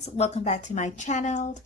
friends, welcome back to my channel.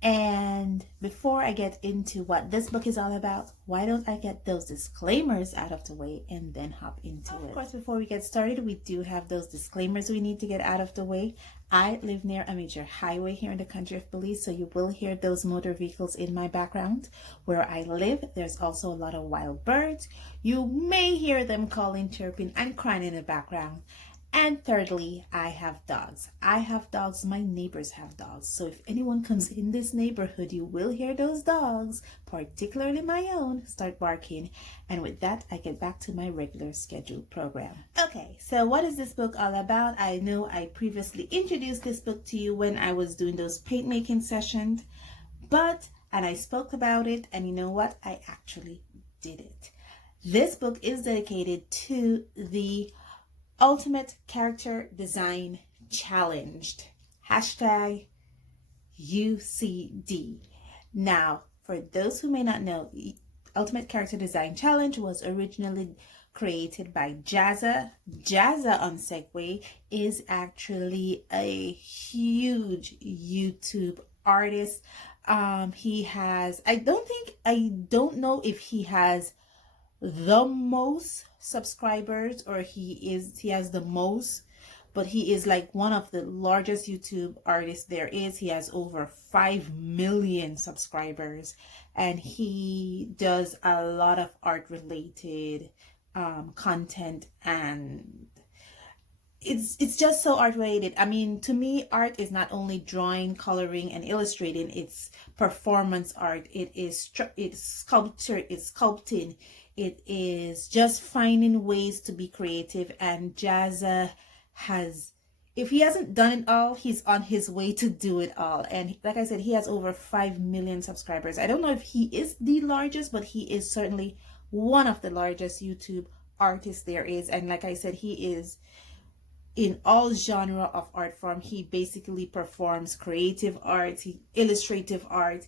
And before I get into what this book is all about, why don't I get those disclaimers out of the way and then hop into it. Of course, before we get started, we do have those disclaimers we need to get out of the way. I live near a major highway here in the country of Belize, so you will hear those motor vehicles in my background. Where I live, there's also a lot of wild birds. You may hear them calling, chirping, and crying in the background. And thirdly, I have dogs. I have dogs. My neighbors have dogs. So if anyone comes in this neighborhood, you will hear those dogs, particularly my own, start barking. And with that, I get back to my regular scheduled program. Okay, so what is this book all about? I know I previously introduced this book to you when I was doing those paint making sessions, and I spoke about it, and you know what? I actually did it. This book is dedicated to the Ultimate Character Design Challenged. Hashtag UCD. Now, for those who may not know, Ultimate Character Design Challenge was originally created by Jazza. Jazza on Segway is actually a huge YouTube artist. He has, I don't know if he has the most subscribers or he has the most, but he is like one of the largest YouTube artists there is. He has over 5 million subscribers, and he does a lot of art related content, and it's just so art related. I mean, to me, art is not only drawing, coloring, and illustrating. It's performance art. It's sculpture. It's sculpting. It is just finding ways to be creative. And Jazza has, if he hasn't done it all, he's on his way to do it all. And like I said, he has over 5 million subscribers. I don't know if he is the largest, but he is certainly one of the largest YouTube artists there is. And like I said, he is in all genre of art form. He basically performs creative art, illustrative art.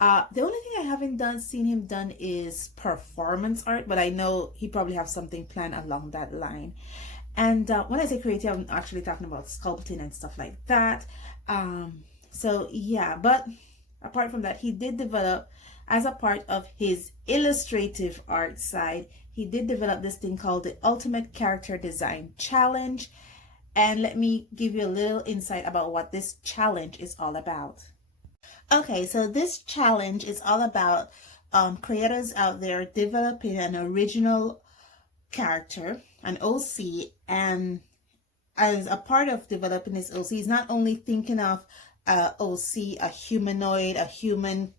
The only thing I haven't seen him done is performance art, but I know he probably have something planned along that line. And when I say creative, I'm actually talking about sculpting and stuff like that. So yeah, but apart from that, he did develop, as a part of his illustrative art side, he did develop this thing called the Ultimate Character Design Challenge. And let me give you a little insight about what this challenge is all about. Okay, so this challenge is all about creators out there developing an original character, an OC, and as a part of developing this OC, he's not only thinking of OC, a humanoid, a human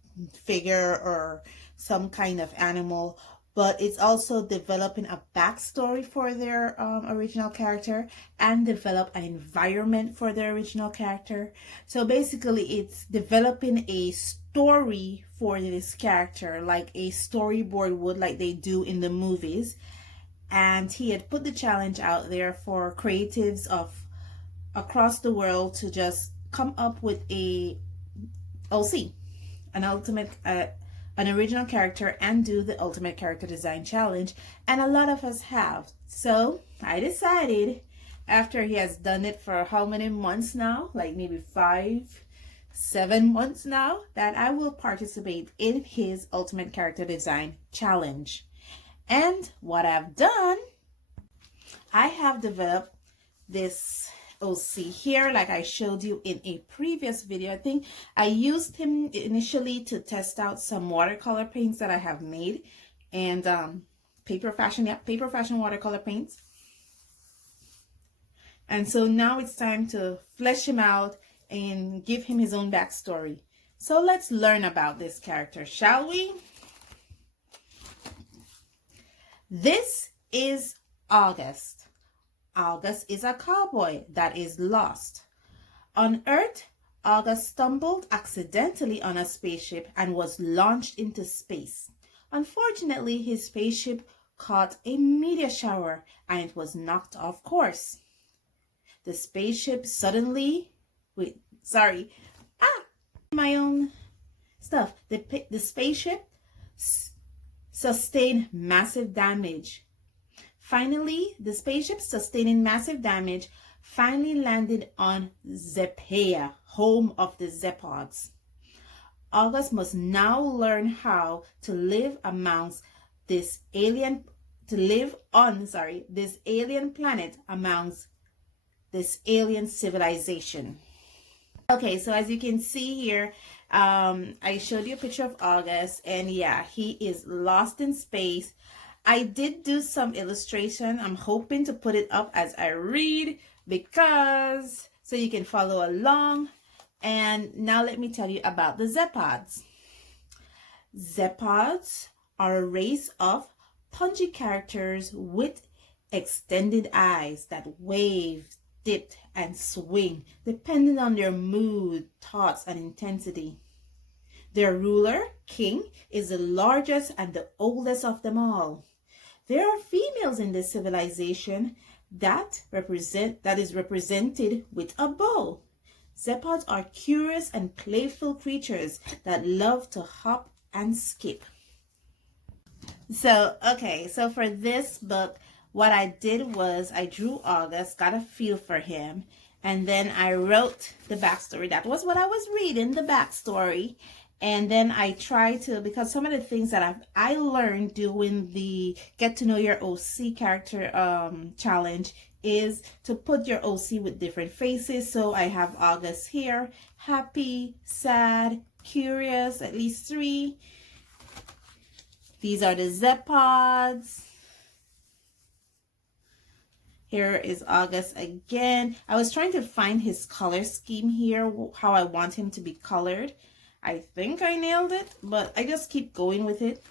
figure, or some kind of animal, but it's also developing a backstory for their original character and develop an environment for their original character. So basically, it's developing a story for this character, like a storyboard would, like they do in the movies. And he had put the challenge out there for creatives of across the world to just come up with a OC, an original character, and do the Ultimate Character Design Challenge. And a lot of us have. So I decided, after he has done it for how many months now, like maybe 5-7 months now, that I will participate in his Ultimate Character Design Challenge. And what I've done, I have developed this OC here, like I showed you in a previous video. I think I used him initially to test out some watercolor paints that I have made, and paper fashion watercolor paints. And so now it's time to flesh him out and give him his own backstory. So let's learn about this character, shall we? This is August. August is a cowboy that is lost. On Earth, August stumbled accidentally on a spaceship and was launched into space. Unfortunately, his spaceship caught a meteor shower and it was knocked off course. The spaceship my own stuff. The spaceship sustained massive damage. Finally, the spaceship sustaining massive damage finally landed on Zepeia, home of the Zepods. August must now learn how to live amongst this alien this alien planet amongst this alien civilization. Okay, so as you can see here, I showed you a picture of August, and yeah, he is lost in space. I did do some illustration. I'm hoping to put it up as I read because so you can follow along. And now let me tell you about the Zepods. Zepods are a race of punchy characters with extended eyes that wave, dip, and swing depending on their mood, thoughts, and intensity. Their ruler, king, is the largest and the oldest of them all. There are females in this civilization that is represented with a bow. Zepods are curious and playful creatures that love to hop and skip. So for this book, what I did was I drew August, got a feel for him, and then I wrote the backstory. That was what I was reading, the backstory. And then I try to, because some of the things that I learned doing the Get to Know Your OC character challenge is to put your OC with different faces. So I have August here, happy, sad, curious, at least 3. These are the Zepods. Here is August again. I was trying to find his color scheme here, how I want him to be colored. I think I nailed it, but I just keep going with it.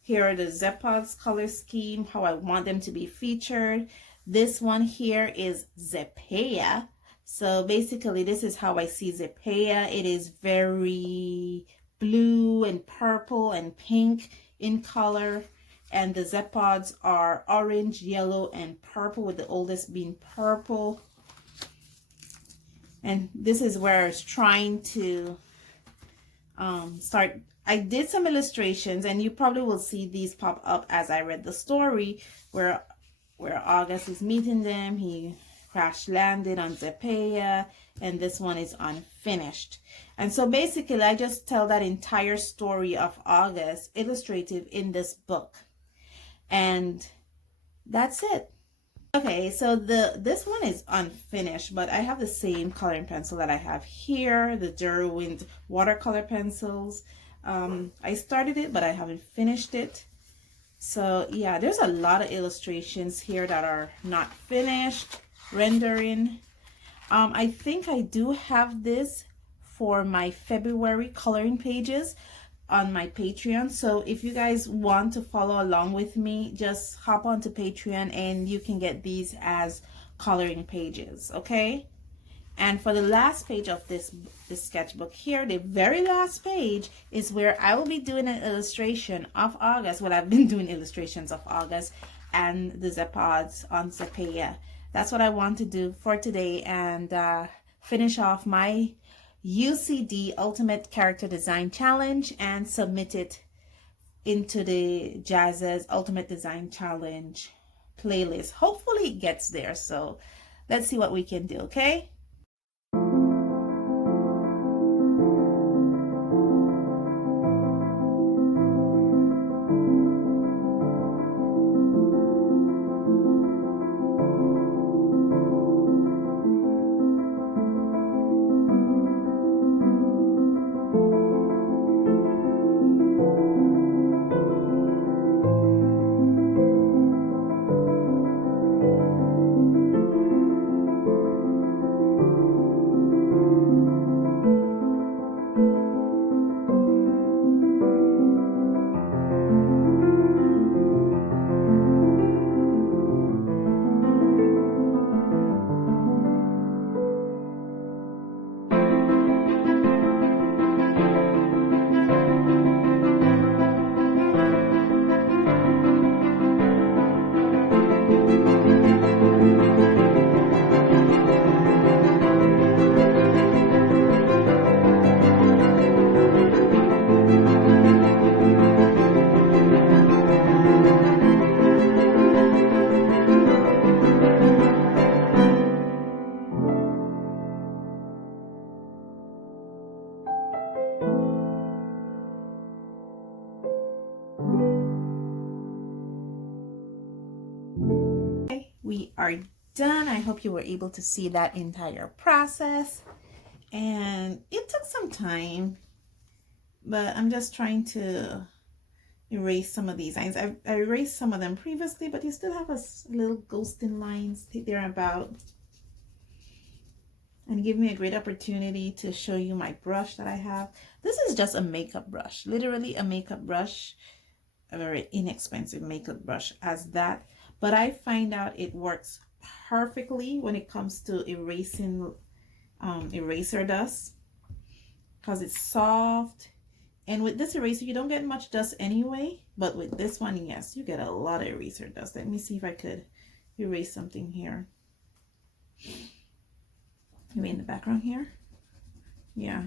Here are the Zepods color scheme, how I want them to be featured. This one here is Zepeia. So basically this is how I see Zepeia. It is very blue and purple and pink in color. And the Zepods are orange, yellow, and purple, with the oldest being purple. And this is where I was trying to start. I did some illustrations, and you probably will see these pop up as I read the story, where August is meeting them. He crash landed on Zepeia, and this one is unfinished. And so basically I just tell that entire story of August illustrative in this book, and that's it. Okay, so this one is unfinished, but I have the same coloring pencil that I have here, the Derwent watercolor pencils. I started it, but I haven't finished it. So yeah, there's a lot of illustrations here that are not finished, rendering. I think I do have this for my February coloring pages on my Patreon. So if you guys want to follow along with me, just hop onto Patreon and you can get these as coloring pages, okay? And for the last page of this sketchbook here, the very last page is where I will be doing an illustration of August. Well, I've been doing illustrations of August and the Zepods on Zepeia. That's what I want to do for today, and finish off my UCD Ultimate Character Design Challenge and submit it into the Jazza's Ultimate Design Challenge playlist. Hopefully it gets there, so let's see what we can do, okay? are done. I hope you were able to see that entire process. And it took some time, but I'm just trying to erase some of these lines. I erased some of them previously, but you still have a little ghosting lines there about. And give me a great opportunity to show you my brush that I have. This is just a makeup brush, literally a makeup brush, a very inexpensive makeup brush as that. But I find out it works perfectly when it comes to erasing eraser dust, because it's soft. And with this eraser, you don't get much dust anyway. But with this one, yes, you get a lot of eraser dust. Let me see if I could erase something here. You mean the background here? Yeah.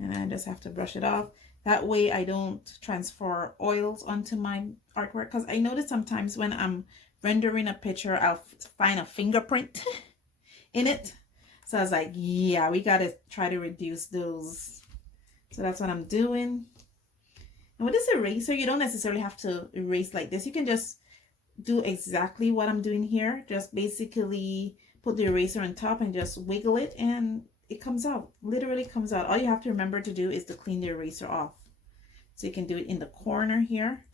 And I just have to brush it off. That way I don't transfer oils onto my artwork. Because I notice sometimes when I'm rendering a picture, I'll find a fingerprint in it. So I was like, yeah, we got to try to reduce those. So that's what I'm doing. And with this eraser, you don't necessarily have to erase like this. You can just do exactly what I'm doing here. Just basically put the eraser on top and just wiggle it and it comes out. Literally comes out. All you have to remember to do is to clean the eraser off. So you can do it in the corner here.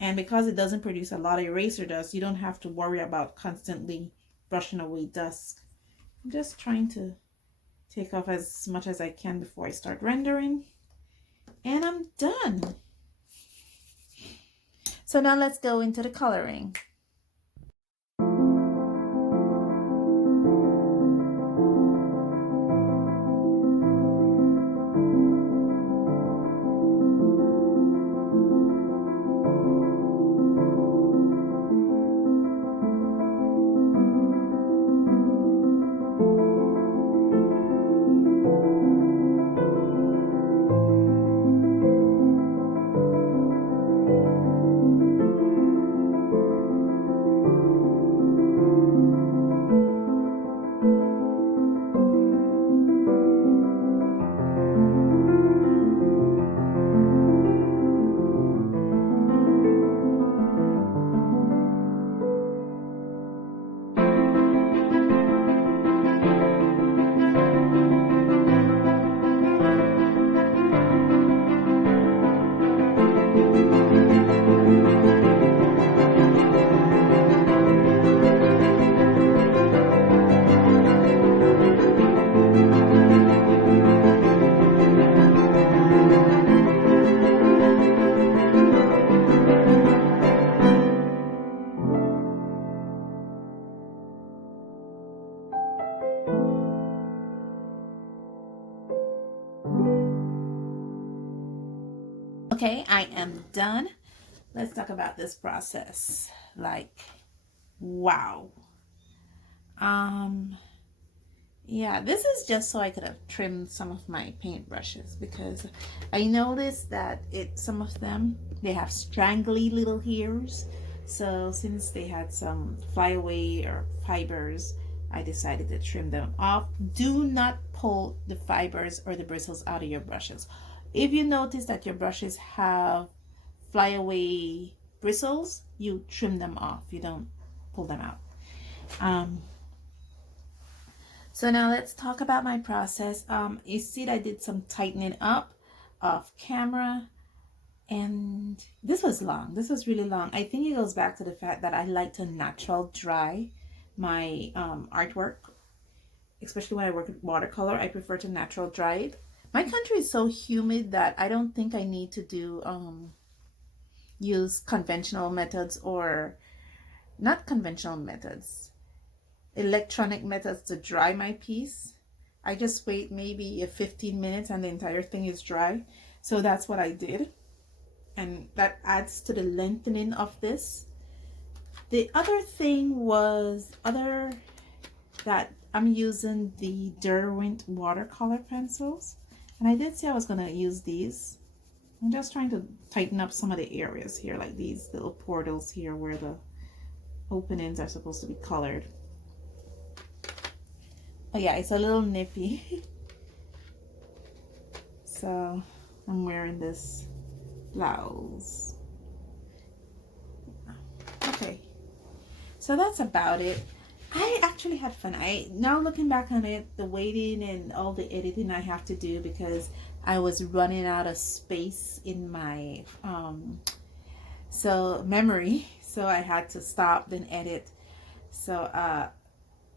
And because it doesn't produce a lot of eraser dust, you don't have to worry about constantly brushing away dust. I'm just trying to take off as much as I can before I start rendering. And I'm done. So now let's go into the coloring. Okay, I am done. Let's talk about this process. Like, wow. Yeah, this is just so I could have trimmed some of my paintbrushes, because I noticed that some of them, they have strangly little hairs. So since they had some flyaway or fibers, I decided to trim them off. Do not pull the fibers or the bristles out of your brushes. If you notice that your brushes have flyaway bristles, you trim them off. You don't pull them out. So now let's talk about my process. You see that I did some tightening up off camera, and this was long. This was really long. I think it goes back to the fact that I like to natural dry my artwork, especially when I work with watercolor. I prefer to natural dry it. My country is so humid that I don't think I need to do use conventional methods, or not conventional methods, electronic methods to dry my piece. I just wait maybe 15 minutes and the entire thing is dry. So that's what I did, and that adds to the lengthening of this. The other thing was that I'm using the Derwent watercolor pencils, and I did say I was going to use these. I'm just trying to tighten up some of the areas here, like these little portals here where the openings are supposed to be colored. Oh yeah, it's a little nippy. So I'm wearing this blouse. Okay. So that's about it. I actually had fun. I now looking back on it, the waiting and all the editing I have to do because I was running out of space in my memory, so I had to stop then edit. So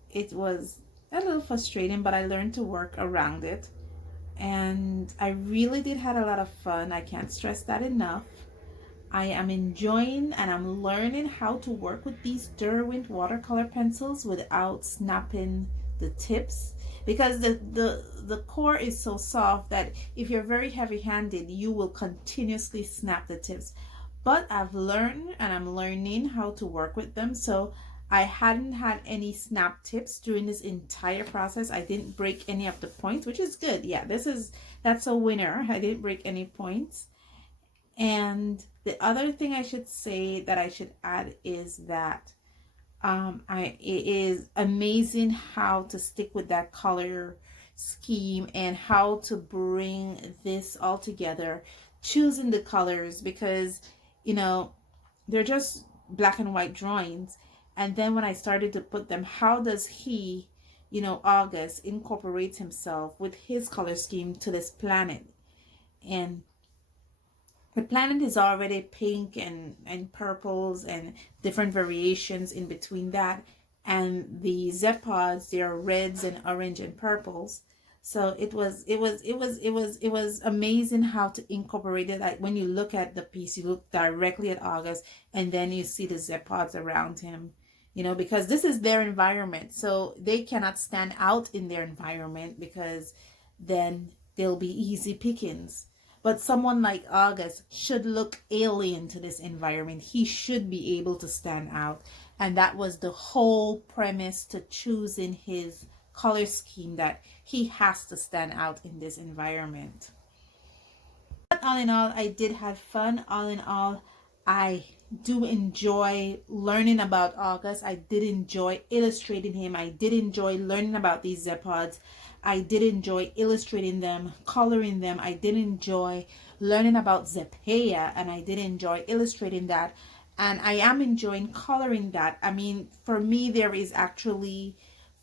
it was a little frustrating, but I learned to work around it, and I really did had a lot of fun. I can't stress that enough. I am enjoying and I'm learning how to work with these Derwent watercolor pencils without snapping the tips, because the core is so soft that if you're very heavy-handed, you will continuously snap the tips. But I've learned and I'm learning how to work with them, so I hadn't had any snap tips during this entire process. I didn't break any of the points, which is good. Yeah, that's a winner. I didn't break any points. And the other thing I should say that I should add is that it is amazing how to stick with that color scheme and how to bring this all together, choosing the colors, because they're just black and white drawings. And then when I started to put them, how does he, August, incorporate himself with his color scheme to this planet? And the planet is already pink and purples and different variations in between that. And the Zepods, they are reds and orange and purples. So it was amazing how to incorporate it. Like when you look at the piece, you look directly at August, and then you see the Zepods around him. Because this is their environment, so they cannot stand out in their environment, because then they'll be easy pickings. But someone like August should look alien to this environment. He should be able to stand out. And that was the whole premise to choosing his color scheme, that he has to stand out in this environment. But all in all, I did have fun. All in all, I do enjoy learning about August. I did enjoy illustrating him. I did enjoy learning about these Zepods. I did enjoy illustrating them, coloring them. I did enjoy learning about Zepeia, and I did enjoy illustrating that. And I am enjoying coloring that. I mean, for me, there is actually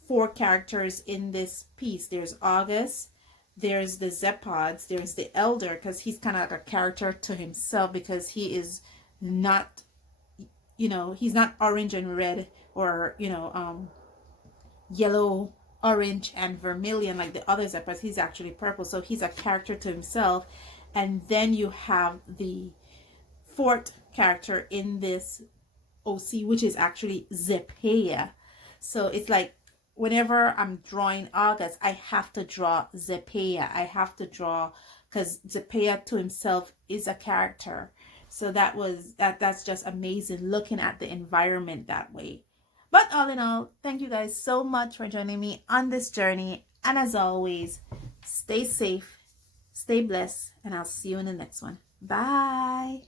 4 characters in this piece. There's August, there's the Zepods, there's the Elder, because he's kind of like a character to himself, because he is not, he's not orange and red, or, yellow, orange and vermilion like the other Zepods. He's actually purple, so he's a character to himself. And then you have the 4th character in this OC, which is actually Zepeia. So it's like whenever I'm drawing August, I have to draw Zepeia. I have to draw, because Zepeia to himself is a character. So that's just amazing, looking at the environment that way. But all in all, thank you guys so much for joining me on this journey. And as always, stay safe, stay blessed, and I'll see you in the next one. Bye.